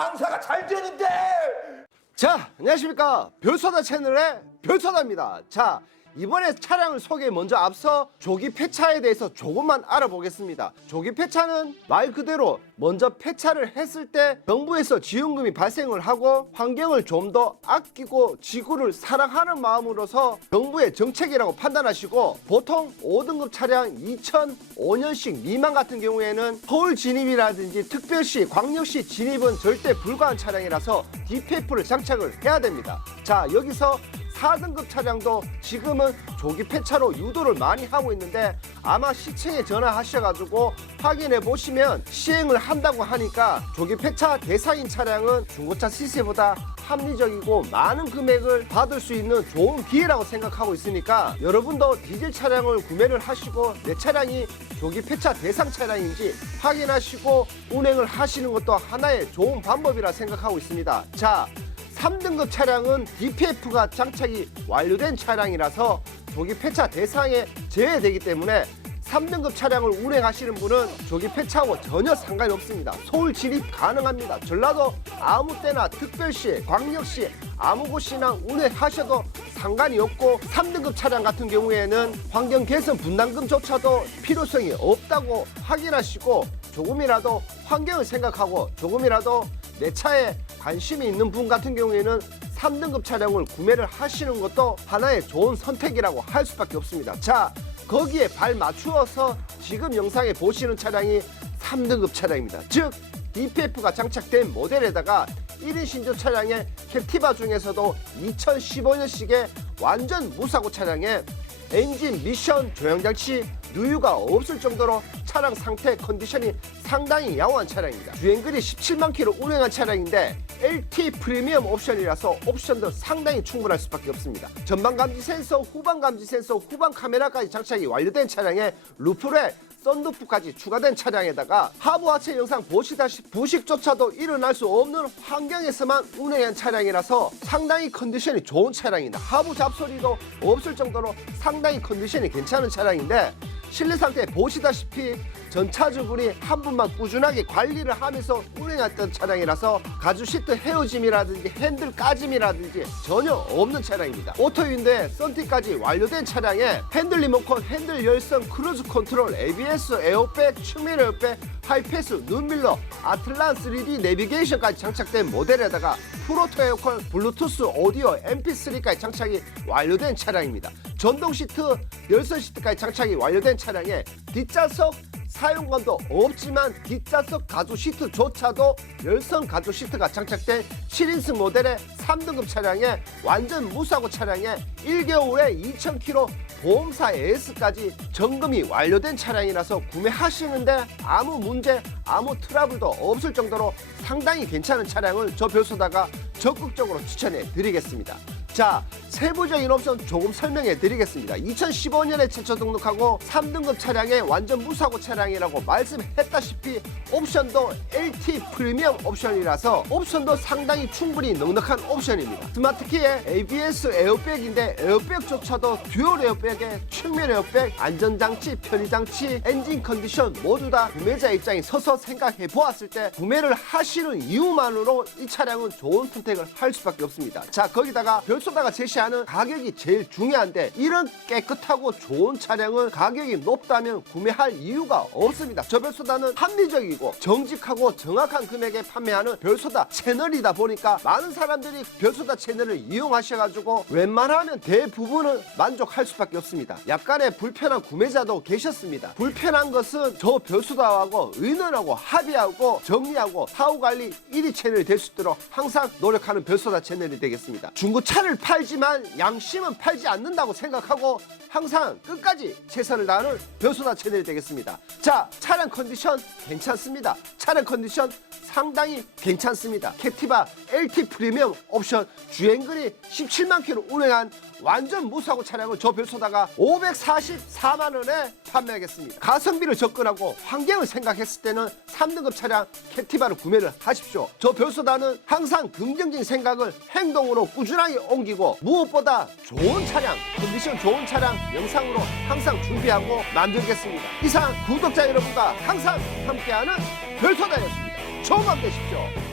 장사가 잘 되는데. 자, 안녕하십니까. 별서다 채널의 별서다입니다. 자, 이번에 차량을 소개 먼저 앞서 조기 폐차에 대해서 조금만 알아보겠습니다. 조기 폐차는 말 그대로 먼저 폐차를 했을 때 정부에서 지원금이 발생을 하고 환경을 좀 더 아끼고 지구를 사랑하는 마음으로서 정부의 정책이라고 판단하시고 보통 5등급 차량 2005년식 미만 같은 경우에는 서울 진입이라든지 특별시, 광역시 진입은 절대 불가한 차량이라서 DPF를 장착을 해야 됩니다. 자, 여기서 4등급 차량도 지금은 조기 폐차로 유도를 많이 하고 있는데 아마 시청에 전화하셔가지고 확인해 보시면 시행을 한다고 하니까 조기 폐차 대상인 차량은 중고차 시세보다 합리적이고 많은 금액을 받을 수 있는 좋은 기회라고 생각하고 있으니까 여러분도 디젤 차량을 구매를 하시고 내 차량이 조기 폐차 대상 차량인지 확인하시고 운행을 하시는 것도 하나의 좋은 방법이라 생각하고 있습니다. 자, 3등급 차량은 DPF가 장착이 완료된 차량이라서 조기 폐차 대상에 제외되기 때문에 3등급 차량을 운행하시는 분은 조기 폐차하고 전혀 상관이 없습니다. 서울 진입 가능합니다. 전라도 아무 때나 특별시, 광역시 아무 곳이나 운행하셔도 상관이 없고 3등급 차량 같은 경우에는 환경 개선 분담금조차도 필요성이 없다고 확인하시고 조금이라도 환경을 생각하고 조금이라도 내 차에 관심이 있는 분 같은 경우에는 3등급 차량을 구매를 하시는 것도 하나의 좋은 선택이라고 할 수밖에 없습니다. 자, 거기에 발 맞추어서 지금 영상에 보시는 차량이 3등급 차량입니다. 즉, DPF가 장착된 모델에다가 1인 신조 차량의 캡티바 중에서도 2015년식의 완전 무사고 차량에 엔진 미션 조향장치 누유가 없을 정도로 차량 상태 컨디션이 상당히 양호한 차량입니다. 주행거리 17만 킬로 운행한 차량인데 LT 프리미엄 옵션이라서 옵션도 상당히 충분할 수밖에 없습니다. 전방 감지 센서, 후방 감지 센서, 후방 카메라까지 장착이 완료된 차량에 루프레 썬루프까지 추가된 차량에다가 하부 하체 영상 보시다시피 부식조차도 일어날 수 없는 환경에서만 운행한 차량이라서 상당히 컨디션이 좋은 차량입니다. 하부 잡소리도 없을 정도로 상당히 컨디션이 괜찮은 차량인데 실내 상태 보시다시피 전차주분이 한 분만 꾸준하게 관리를 하면서 운행했던 차량이라서 가죽 시트 헤어짐이라든지 핸들 까짐이라든지 전혀 없는 차량입니다. 오토인데 썬팅까지 완료된 차량에 핸들 리모컨, 핸들 열선, 크루즈 컨트롤, ABS, 에어백, 측면 에어백, 하이패스, 눈밀러, 아틀란 3D 내비게이션까지 장착된 모델에다가 프로토 에어컨, 블루투스, 오디오, MP3까지 장착이 완료된 차량입니다. 전동 시트, 열선 시트까지 장착이 완료된 차량에 뒷좌석 사용감도 없지만 뒷좌석 가죽 시트조차도 열선 가죽 시트가 장착된 7인승 모델의 3등급 차량에 완전 무사고 차량에 1개월에 2,000km 보험사 AS까지 점검이 완료된 차량이라서 구매하시는데 아무 문제, 아무 트러블도 없을 정도로 상당히 괜찮은 차량을 저 별소다가 적극적으로 추천해 드리겠습니다. 자, 세부적인 옵션 조금 설명해 드리겠습니다. 2015년에 최초 등록하고 3등급 차량의 완전 무사고 차량이라고 말씀했다시피 옵션도 LT 프리미엄 옵션이라서 옵션도 상당히 충분히 넉넉한 옵션입니다. 스마트키에 ABS 에어백인데 에어백조차도 듀얼 에어백에 측면 에어백, 안전장치, 편의장치, 엔진 컨디션 모두 다 구매자 입장에 서서 생각해 보았을 때 구매를 하시는 이유만으로 이 차량은 좋은 선택을 할 수밖에 없습니다. 자, 거기다가 별소 다가 제시하는 가격이 제일 중요한데 이런 깨끗하고 좋은 차량을 가격이 높다면 구매할 이유가 없습니다. 저 별소다는 합리적이고 정직하고 정확한 금액에 판매하는 별소다 채널이다 보니까 많은 사람들이 별소다 채널을 이용하셔가지고 웬만하면 대부분은 만족할 수밖에 없습니다. 약간의 불편한 구매자도 계셨습니다. 불편한 것은 저 별소다하고 의논하고 합의하고 정리하고 사후 관리 1위 채널이 될 수 있도록 항상 노력하는 별소다 채널이 되겠습니다. 중고차를 팔지만 양심은 팔지 않는다고 생각하고 항상 끝까지 최선을 다하는 별소다 채널이 되겠습니다. 자, 차량 컨디션 괜찮습니다. 차량 컨디션 상당히 괜찮습니다. 캡티바 LT 프리미엄 옵션 주행거리 17만 킬로 운행한 완전 무사고 차량을 저 별소다가 544만 원에 판매하겠습니다. 가성비를 접근하고 환경을 생각했을 때는 3등급 차량 캡티바를 구매를 하십시오. 저 별소다는 항상 긍정적인 생각을 행동으로 꾸준하게 옮기고 무엇보다 좋은 차량, 컨디션 좋은 차량 영상으로 항상 준비하고 만들겠습니다. 이상 구독자 여러분과 항상 함께하는 별소다였습니다. 되십시오. 감사합니다.